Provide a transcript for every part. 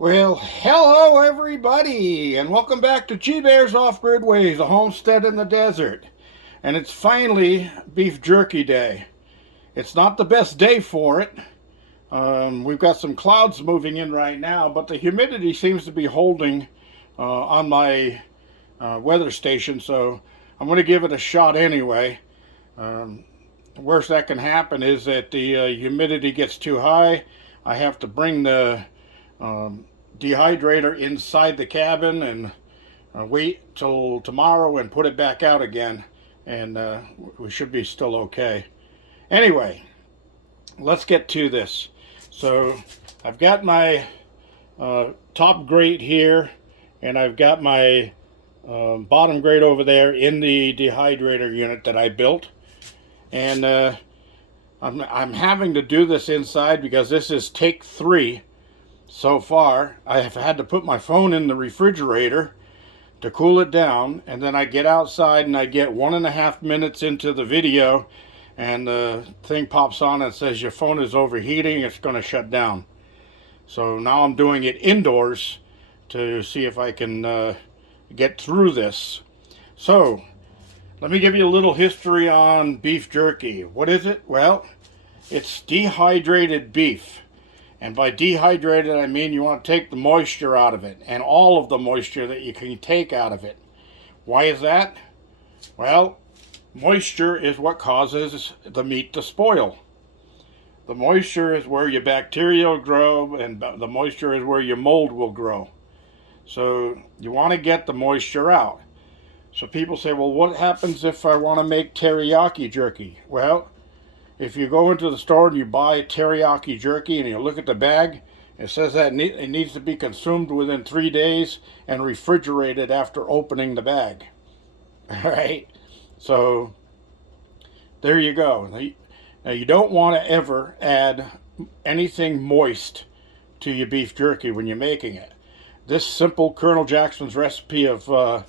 Well, hello everybody, and welcome back to G-Bear's Off-Grid Ways, a homestead in the desert. And it's finally beef jerky day. It's not the best day for it. We've got some clouds moving in right now, but the humidity seems to be holding on my weather station, so I'm going to give it a shot anyway. The worst that can happen is that the humidity gets too high. I have to bring the dehydrator inside the cabin and wait till tomorrow and put it back out again, and we should be still okay. Anyway, let's get to this. So I've got my top grate here, and I've got my bottom grate over there in the dehydrator unit that I built, and I'm having to do this inside because this is take 3 so far. I have had to put my phone in the refrigerator to cool it down, and then I get outside and I get 1.5 minutes into the video and the thing pops on and says your phone is overheating, it's going to shut down. So now I'm doing it indoors to see if I can get through this. So let me give you a little history on beef jerky. What is it? Well, it's dehydrated beef. And by dehydrated, I mean you want to take the moisture out of it, and all of the moisture that you can take out of it. Why is that? Well, moisture is what causes the meat to spoil. The moisture is where your bacteria will grow, and the moisture is where your mold will grow. So you want to get the moisture out. So people say, well, what happens if I want to make teriyaki jerky? Well, if you go into the store and you buy teriyaki jerky and you look at the bag, it says that it needs to be consumed within 3 days and refrigerated after opening the bag. All right, so there you go. Now you don't want to ever add anything moist to your beef jerky when you're making it. This simple Colonel Jackson's recipe of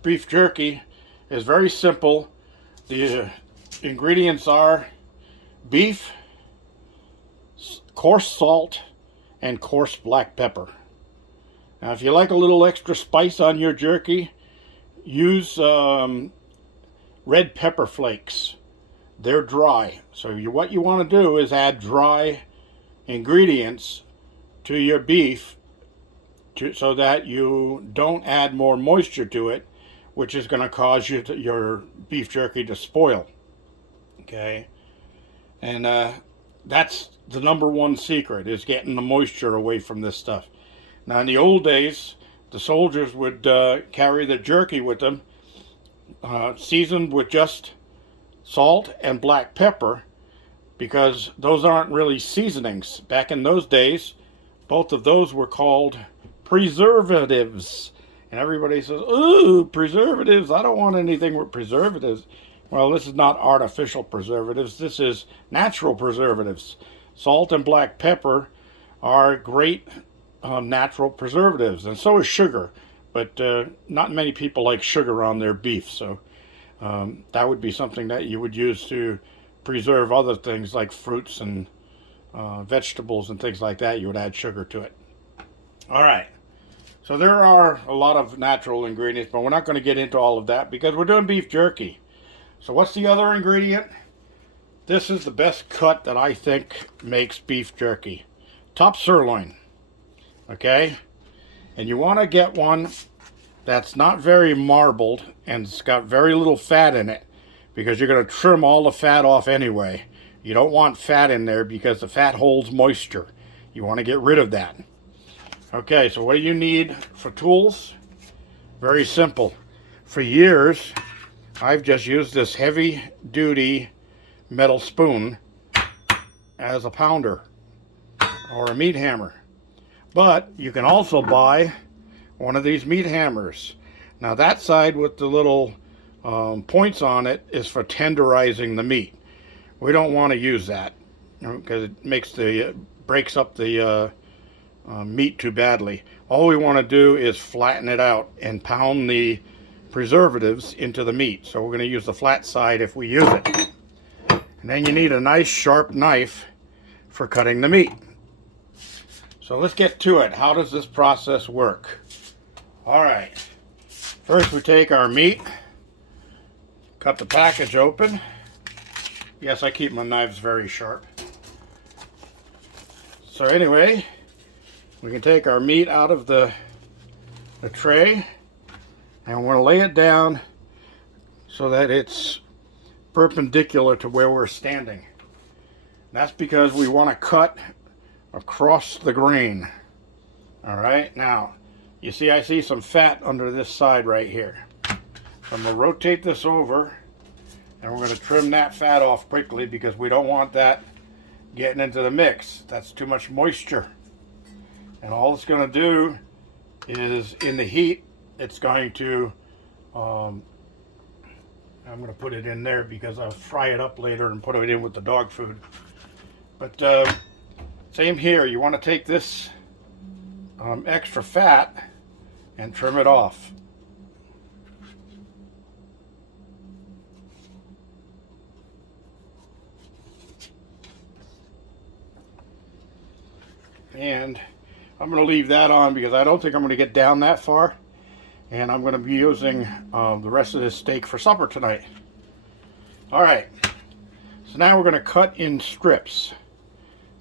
beef jerky is very simple. The ingredients are beef, coarse salt, and coarse black pepper. Now, if you like a little extra spice on your jerky, use red pepper flakes. They're dry. So what you want to do is add dry ingredients to your beef so that you don't add more moisture to it, which is going to cause your beef jerky to spoil. Okay, and that's the #1 secret, is getting the moisture away from this stuff. Now, in the old days, the soldiers would carry the jerky with them, seasoned with just salt and black pepper, because those aren't really seasonings. Back in those days, both of those were called preservatives. And everybody says, ooh, preservatives, I don't want anything with preservatives. Well, this is not artificial preservatives. This is natural preservatives. Salt and black pepper are great natural preservatives, and so is sugar. But not many people like sugar on their beef, so that would be something that you would use to preserve other things like fruits and vegetables and things like that. You would add sugar to it. All right. So there are a lot of natural ingredients, but we're not going to get into all of that because we're doing beef jerky. So what's the other ingredient? This is the best cut that I think makes beef jerky. Top sirloin. Okay? And you want to get one that's not very marbled and it's got very little fat in it, because you're going to trim all the fat off anyway. You don't want fat in there because the fat holds moisture. You want to get rid of that. Okay, so what do you need for tools? Very simple. For years, I've just used this heavy-duty metal spoon as a pounder or a meat hammer. But you can also buy one of these meat hammers. Now that side with the little points on it is for tenderizing the meat. We don't want to use that because it breaks up the meat too badly. All we want to do is flatten it out and pound the preservatives into the meat. So we're going to use the flat side if we use it. And then you need a nice sharp knife for cutting the meat. So let's get to it. How does this process work? All right. First we take our meat, cut the package open. Yes, I keep my knives very sharp. So anyway, we can take our meat out of the tray, and we're going to lay it down so that it's perpendicular to where we're standing. That's because we want to cut across the grain. All right, now you see I see some fat under this side right here. So I'm going to rotate this over, and we're going to trim that fat off quickly because we don't want that getting into the mix. That's too much moisture. And all it's going to do is, in the heat, it's going to, I'm going to put it in there because I'll fry it up later and put it in with the dog food. But same here, you want to take this extra fat and trim it off. And I'm going to leave that on because I don't think I'm going to get down that far. And I'm going to be using the rest of this steak for supper tonight. Alright, so now we're going to cut in strips.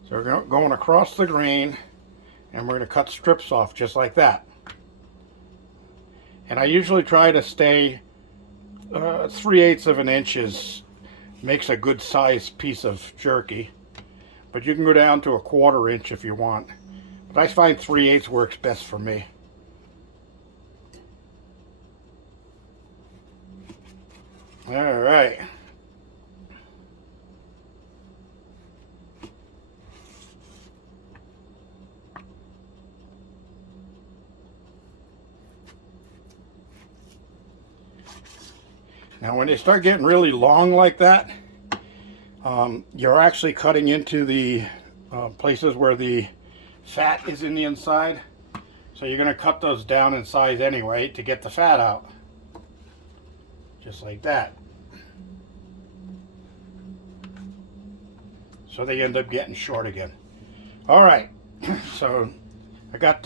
So we're going across the grain, and we're going to cut strips off just like that. And I usually try to stay 3/8 of an inch makes a good sized piece of jerky. But you can go down to a 1/4 inch if you want. But I find 3/8 works best for me. All right. Now when they start getting really long like that, you're actually cutting into the places where the fat is in the inside. So you're going to cut those down in size anyway to get the fat out. Just like that. So they end up getting short again. Alright, so I got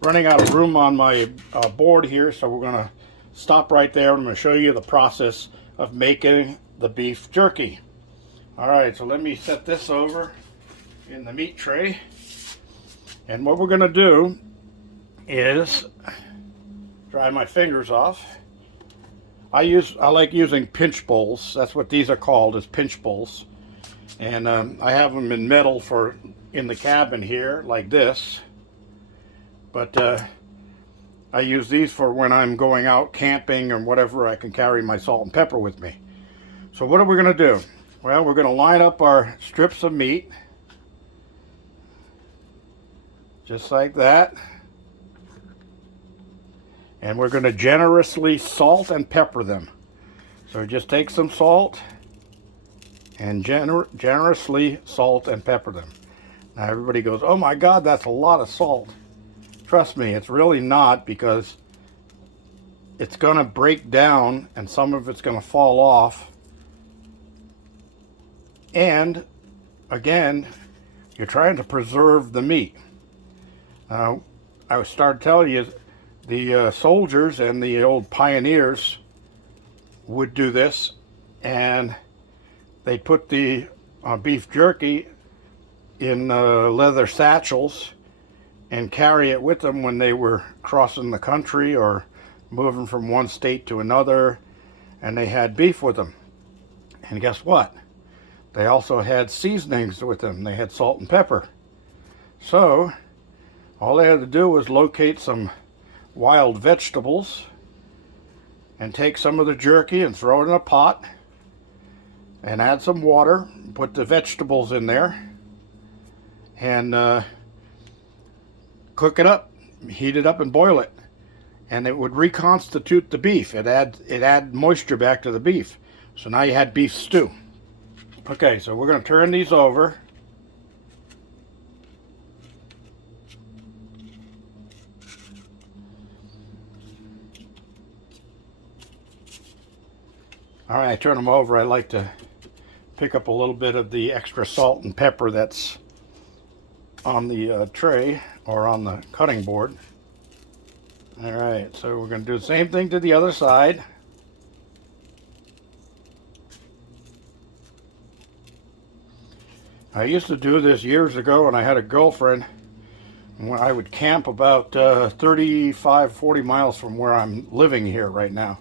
running out of room on my board here, so we're going to stop right there. I'm going to show you the process of making the beef jerky. Alright, so let me set this over in the meat tray. And what we're going to do is dry my fingers off. I like using pinch bowls. That's what these are called, is pinch bowls. And I have them in metal in the cabin here, like this. But I use these for when I'm going out camping or whatever. I can carry my salt and pepper with me. So what are we going to do? Well, we're going to line up our strips of meat. Just like that. And we're going to generously salt and pepper them. So just take some salt and generously salt and pepper them. Now everybody goes, oh my God, that's a lot of salt. Trust me, it's really not, because it's going to break down and some of it's going to fall off. And again, you're trying to preserve the meat. Now, I started telling you, the soldiers and the old pioneers would do this, and they put the beef jerky in leather satchels and carry it with them when they were crossing the country or moving from one state to another, and they had beef with them. And guess what? They also had seasonings with them. They had salt and pepper. So all they had to do was locate some wild vegetables and take some of the jerky and throw it in a pot and add some water, put the vegetables in there, and cook it up, heat it up and boil it, and it would reconstitute the beef. It add moisture back to the beef. So now you had beef stew. Okay, so we're going to turn these over. All right, I turn them over. I like to pick up a little bit of the extra salt and pepper that's on the tray or on the cutting board. All right, so we're going to do the same thing to the other side. I used to do this years ago when I had a girlfriend, when I would camp about 35-40 miles from where I'm living here right now.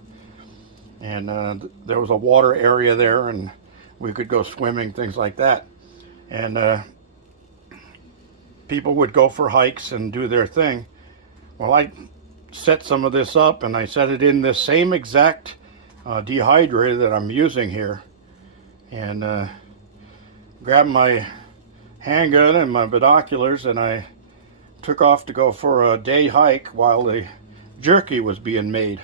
And there was a water area there, and we could go swimming, things like that. And people would go for hikes and do their thing. Well, I set some of this up, and I set it in this same exact dehydrator that I'm using here. And grabbed my handgun and my binoculars, and I took off to go for a day hike while the jerky was being made.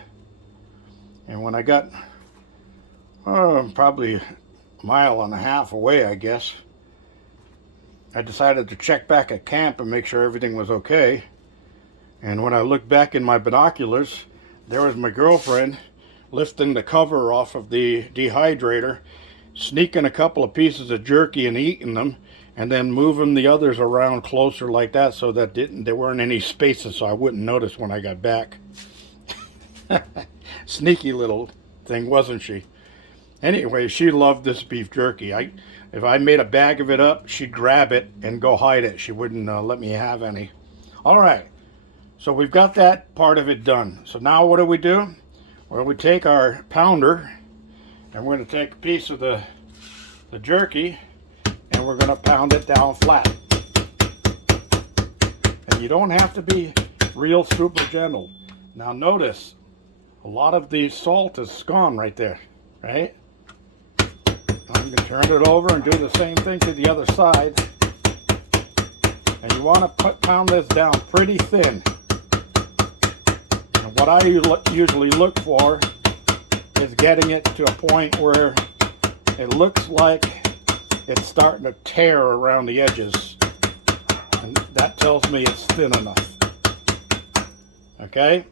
And when I got probably a mile and a half away, I guess, I decided to check back at camp and make sure everything was okay. And when I looked back in my binoculars, there was my girlfriend lifting the cover off of the dehydrator, sneaking a couple of pieces of jerky and eating them, and then moving the others around closer like that so that there weren't any spaces, so I wouldn't notice when I got back. Sneaky little thing, wasn't she? Anyway, she loved this beef jerky. If I made a bag of it up, she'd grab it and go hide it. She wouldn't let me have any. All right, so we've got that part of it done. So now what do? Well, we take our pounder, and we're going to take a piece of the jerky, and we're going to pound it down flat. And you don't have to be real super gentle. Now notice, a lot of the salt is gone right there, right? I'm going to turn it over and do the same thing to the other side. And you want to pound this down pretty thin. And what I usually look for is getting it to a point where it looks like it's starting to tear around the edges. And that tells me it's thin enough. Okay?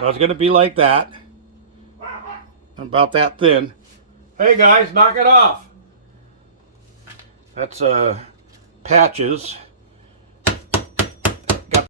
So it's going to be like that. About that thin. Hey guys, knock it off. That's patches.